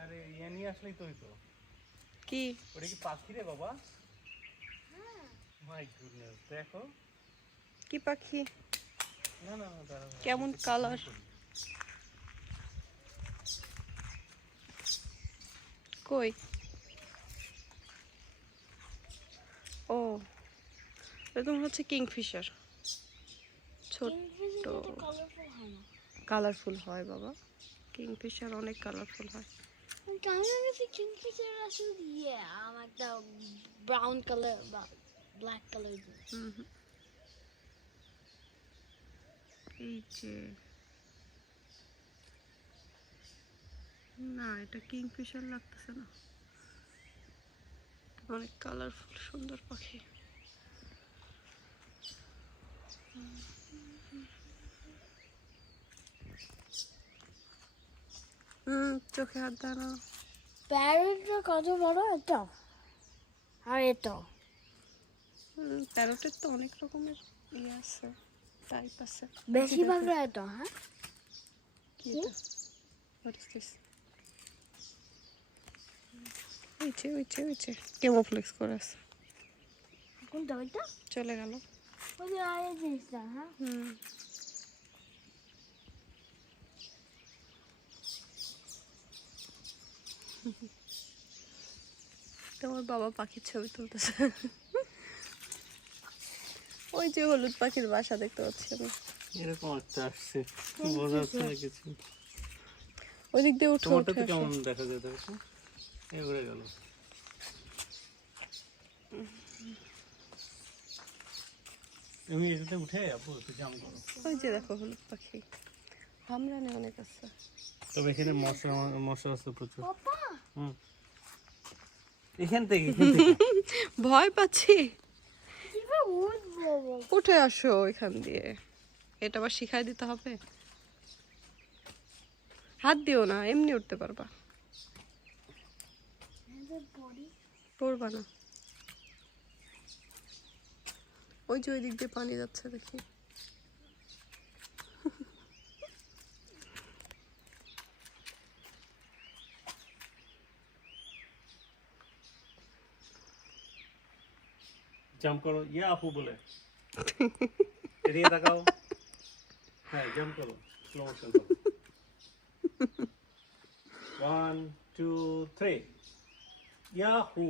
আরে ইয়ে নিয়ে আসলেই তো হইতো। কি ওটা কি পাখি রে বাবা? মাই গুডনেস, দেখো। কি পাখি? না না না, দাঁড়াও, কেমন আমি একটু কালার? zoom করি। কই? ও, এটা তো মনে হচ্ছে কিংফিশার। ছোট কালারফুল হয় না। কালারফুল হয় বাবা, কিংফিশার অনেক কালারফুল হয়। আমার কাছে কিংফিশার আসলে ইয়ে আমার একটা ব্রাউন কালার বা ব্ল্যাক কালার। হুম হুম। এই যে না, এটা কিংফিশার লাগতেছে না, অনেক কালারফুল সুন্দর পাখি। চোখে হাত দেয় না। প্যারেটটা কত বড় এটা আর এটা? প্যারটের তো অনেক রকমের ইয়ে আছে, টাইপ আছে। বেশিরভাগ এটা। হ্যাঁ, কি এটা? What is this? ওইছে কেমোফ্লেক্স করে আছে। কোনটা ওইটা? চলে গেল। ওই যে আরেক জিনিসটা। হ্যাঁ, তোমার বাবা পাখির ছবি তুলতেছে। ওই যে হলুদ পাখির বাসা দেখতে পাচ্ছি আমি। এরকম একটা আসছে, বোঝা যাচ্ছে না কিছু। ওই দিক দিয়ে উঠে তোমারটা উঠে তো আসো। কেমন দেখা যায়, দেখো এই ঘুরে গেল। তুমি এটাতে উঠে আপু একটু জাম করো। ওই যে দেখো হলুদ পাখি, হামরানে অনেক আছে। তবে এখানে মশা মশা আছে প্রচুর। পাপা হুম, এখান থেকে ভয় পাচ্ছি। কিভাবে উঠবো? উঠে আসো এখান দিয়ে। এটা আবার শিখাই দিতে হবে? হাত দিও না, এমনি উঠতে পারবা, পড়বা না। ওই যে ওই দিক দিয়ে পানি যাচ্ছে দেখি। জাম্প করো, ইয়া আপু বলে এদিকে তাকাও। হ্যাঁ, জাম্প করো, স্লো মোশন করো। 1 2 3 ইয়াহু।